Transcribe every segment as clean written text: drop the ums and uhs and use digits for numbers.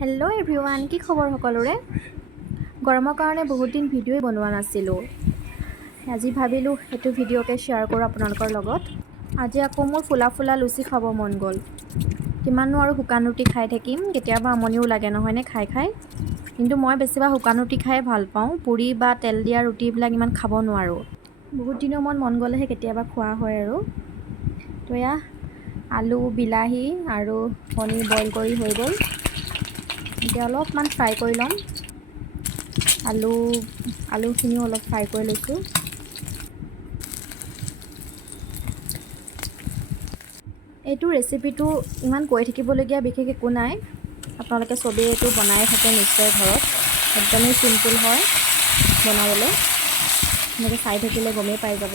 Hello' everyone, কি খবৰ সকলোৰে? গৰমৰ কাৰণে বহুত দিন ভিডিঅ'ই বনোৱা নাছিলোঁ। আজি ভাবিলোঁ সেইটো ভিডিঅ'কে শ্বেয়াৰ কৰোঁ আপোনালোকৰ লগত। আজি আকৌ মোৰ ফুলা ফুলা লুচি খাব মন গ'ল। কিমাননো আৰু শুকান ৰুটি খাই থাকিম, কেতিয়াবা আমনিও লাগে নহয়নে খাই খাই। কিন্তু মই বেছিভাগ শুকান ৰুটি খাই ভাল পাওঁ, পুৰি বা তেল দিয়া ৰুটিবিলাক ইমান খাব নোৱাৰোঁ। বহুত দিনৰ মন গ'লেহে কেতিয়াবা খোৱা হয় আৰু। তো এয়া আলু, বিলাহী আৰু কণী বইল কৰি হৈ গ'ল। এতিয়া অলপমান ফ্ৰাই কৰি ল'ম। আলুখিনিও অলপ ফ্ৰাই কৰি লৈছোঁ। এইটো ৰেচিপিটো ইমান কৈ থাকিবলগীয়া বিশেষ একো নাই। আপোনালোকে চবেই এইটো বনাই থাকে নিশ্চয় ঘৰত। একদমেই চিম্পুল হয় বনাবলৈ। এনেকৈ চাই থাকিলে গমেই পাই যাব।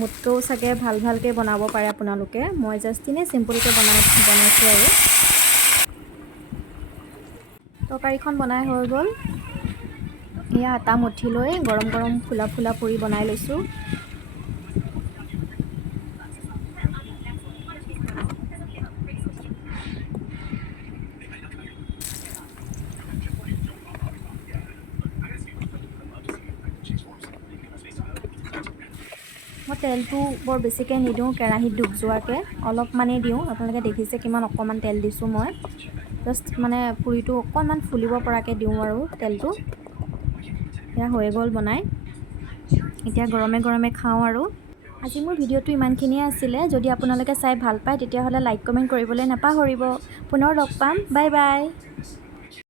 মোতকৈও চাগে ভালকৈ বনাব পাৰে আপোনালোকে। মই জাষ্ট এনেই চিম্পুলকৈ বনাইছোঁ আৰু। তৰকাৰীখন বনাই হৈ গ'ল। এয়া আটা মঠি লৈ গৰম গৰম ফুলা ফুলা পুৰি বনাই লৈছোঁ। মই তেলটো বৰ বেছিকৈ নিদিওঁ, কেৰাহীত ডুব যোৱাকৈ অলপমানেই দিওঁ। আপোনালোকে দেখিছে কিমান অকণমান তেল দিছোঁ মই। জাষ্ট মানে পুৰিটো অকণমান ফুলিব পৰাকৈ দিওঁ আৰু তেলটো। এয়া হৈ গ'ল বনাই। এতিয়া গৰমে গৰমে খাওঁ আৰু। আজি মোৰ ভিডিঅ'টো ইমানখিনিয়ে আছিলে। যদি আপোনালোকে চাই ভাল পায় তেতিয়াহ'লে লাইক কমেণ্ট কৰিবলৈ নাপাহৰিব। পুনৰ লগ পাম। Bye bye.